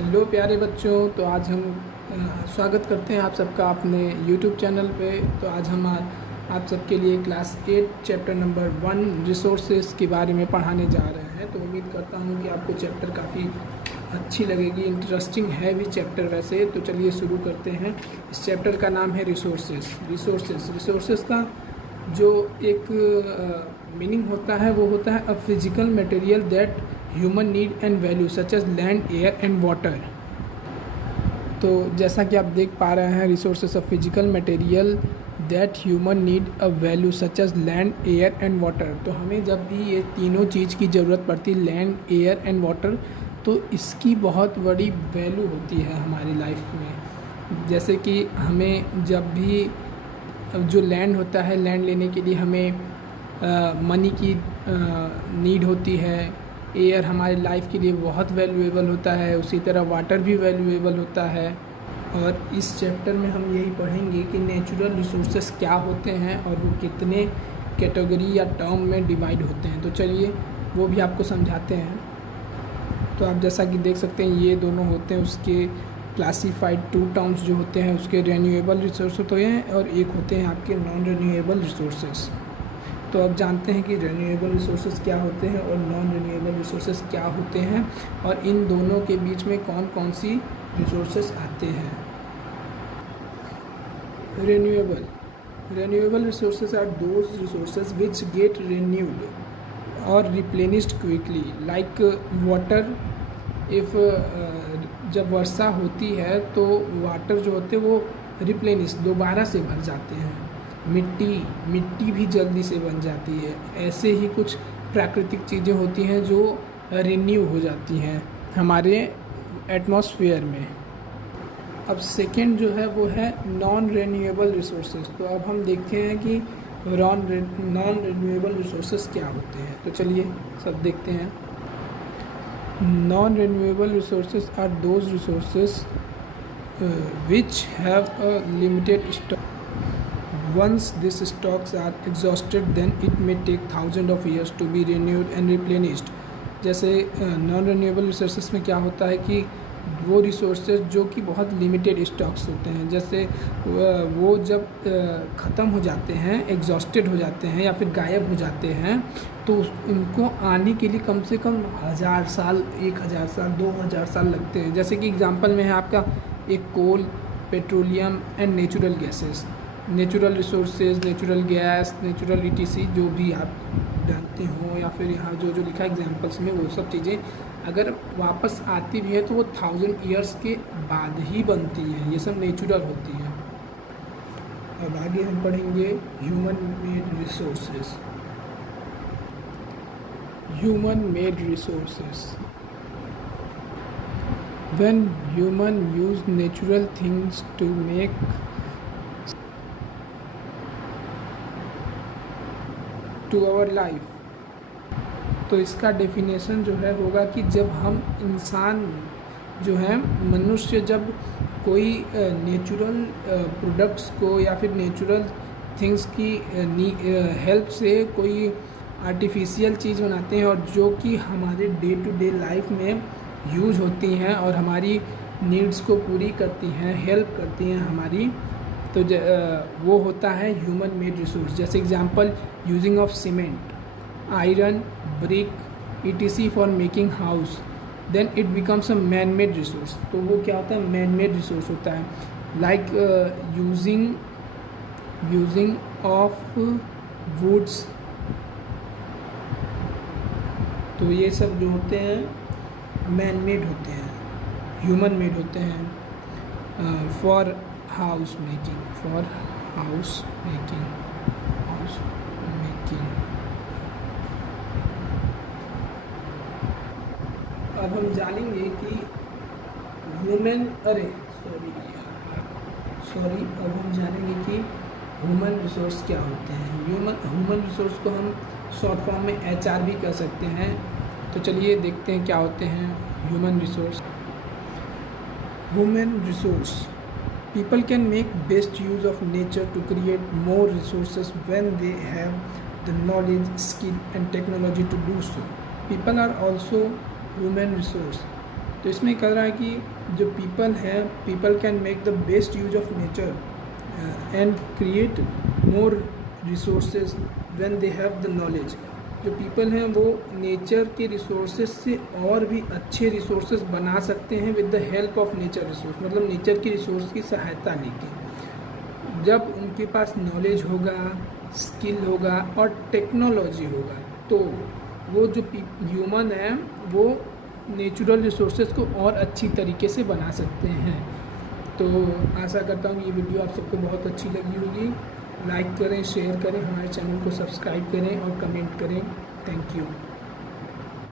Hello प्यारे बच्चों। तो आज हम स्वागत करते हैं आप सबका अपने यूट्यूब चैनल पे। तो आज हम आप सबके लिए क्लास 8 चैप्टर नंबर 1 रिसोर्सेज के बारे में पढ़ाने जा रहे हैं। तो उम्मीद करता हूँ कि आपको चैप्टर काफ़ी अच्छी लगेगी, इंटरेस्टिंग है भी चैप्टर वैसे। तो चलिए शुरू करते हैं। इस चैप्टर का नाम है रिसोर्सेज का जो एक मीनिंग होता है वो होता है a physical material that human need and value such as land, air and water. तो जैसा कि आप देख पा रहे हैं, resources of physical material that human need a value such as land, air and water. तो हमें जब भी ये तीनों चीज़ की ज़रूरत पड़ती है, लैंड, एयर एंड वाटर, तो इसकी बहुत बड़ी वैल्यू होती है हमारी लाइफ में। जैसे कि हमें जब भी जो लैंड होता है, लैंड लेने के लिए हमें मनी की नीड होती है। एयर हमारी लाइफ के लिए बहुत वैल्यूएबल होता है, उसी तरह वाटर भी वैल्यूएबल होता है। और इस चैप्टर में हम यही पढ़ेंगे कि नेचुरल रिसोर्सेज क्या होते हैं और वो कितने कैटेगरी या टर्म में डिवाइड होते हैं। तो चलिए वो भी आपको समझाते हैं। तो आप जैसा कि देख सकते हैं, ये दोनों होते हैं उसके क्लासीफाइड 2 टर्म्स जो होते हैं उसके रिन्यूएबल रिसोर्स होते हैं और एक होते हैं आपके नॉन रिन्यूएबल रिसोर्सेज। तो अब जानते हैं कि रिन्यूएबल रिसोर्सेज क्या होते हैं और नॉन रिन्यूएबल रिसोर्सेज क्या होते हैं और इन दोनों के बीच में कौन कौन सी रिसोर्सेज आते हैं। Renewable resources are those resources which get renewed और replenished quickly like water. If जब वर्षा होती है तो वाटर जो होते हैं वो रिप्लेनिश दोबारा से भर जाते हैं। मिट्टी भी जल्दी से बन जाती है। ऐसे ही कुछ प्राकृतिक चीज़ें होती हैं जो रिन्यू हो जाती हैं हमारे एटमॉस्फेयर में। अब सेकेंड जो है वो है नॉन रिन्यूएबल रिसोर्सेज। तो अब हम देखते हैं कि नॉन रिन्यूएबल रिसोर्सेज क्या होते हैं। तो चलिए सब देखते हैं। Non renewable resources are those resources which have a limited stock. Once these stocks are exhausted, then it may take thousands of years to be renewed and replenished. जैसे non renewable resources में क्या होता है कि वो resources जो कि बहुत लिमिटेड स्टॉक्स होते हैं, जैसे वो जब ख़त्म हो जाते हैं, एग्जॉस्टेड हो जाते हैं या फिर गायब हो जाते हैं, तो उनको आने के लिए कम से कम 1000 साल, 1000 साल, 2000 साल लगते हैं। जैसे कि एग्जांपल में है आपका एक coal, petroleum and natural gases. Natural resources, natural gas, natural ETC जो भी आप जानते हो, या फिर यहाँ जो लिखा है एग्जाम्पल्स में, वो सब चीज़ें अगर वापस आती भी है तो वो 1000 ईयर्स के बाद ही बनती है। ये सब नेचुरल होती है। अब आगे हम पढ़ेंगे human made resources. Human made resources when human use natural things to make to our life. तो इसका डेफिनेशन जो है होगा कि जब हम इंसान जो है, मनुष्य, जब कोई नेचुरल प्रोडक्ट्स को या फिर नेचुरल थिंग्स की हेल्प से कोई आर्टिफिशियल चीज़ बनाते हैं और जो कि हमारे डे टू डे लाइफ में यूज होती हैं और हमारी नीड्स को पूरी करती हैं, हेल्प करती हैं हमारी, तो वो होता है ह्यूमन मेड रिसोर्स। जैसे example, using of cement, iron, brick, ETC for making house, then it becomes a man made resource. तो वो क्या होता है? मैन मेड रिसोर्स होता है। Like using of woods. तो ये सब जो होते हैं मैन मेड होते हैं, ह्यूमन मेड होते हैं। फॉर हाउस मेकिंग, अब हम जानेंगे कि अब हम जानेंगे कि ह्यूमन रिसोर्स क्या होते हैं। ह्यूमन रिसोर्स को हम शॉर्ट फॉर्म में HR भी कह सकते हैं। तो चलिए देखते हैं क्या होते हैं human resource. Human resource, people can make best use of nature to create more resources when they have the knowledge, skill and technology to do so. People are also human resource. तो इसमें कह रहा है कि जो people है, people can make the best use of nature and create more resources when they have the knowledge. जो people हैं वो नेचर के रिसोर्सेज से और भी अच्छे रिसोर्सेज बना सकते हैं with the help of nature resource, मतलब नेचर की रिसोर्स की सहायता लेके। जब उनके पास नॉलेज होगा, स्किल होगा और टेक्नोलॉजी होगा, तो वो जो ह्यूमन है वो नेचुरल रिसोर्सेज को और अच्छी तरीके से बना सकते हैं। तो आशा करता हूँ ये वीडियो आप सबको बहुत अच्छी लगी होगी। लाइक करें, शेयर करें, हमारे चैनल को सब्सक्राइब करें और कमेंट करें। Thank you.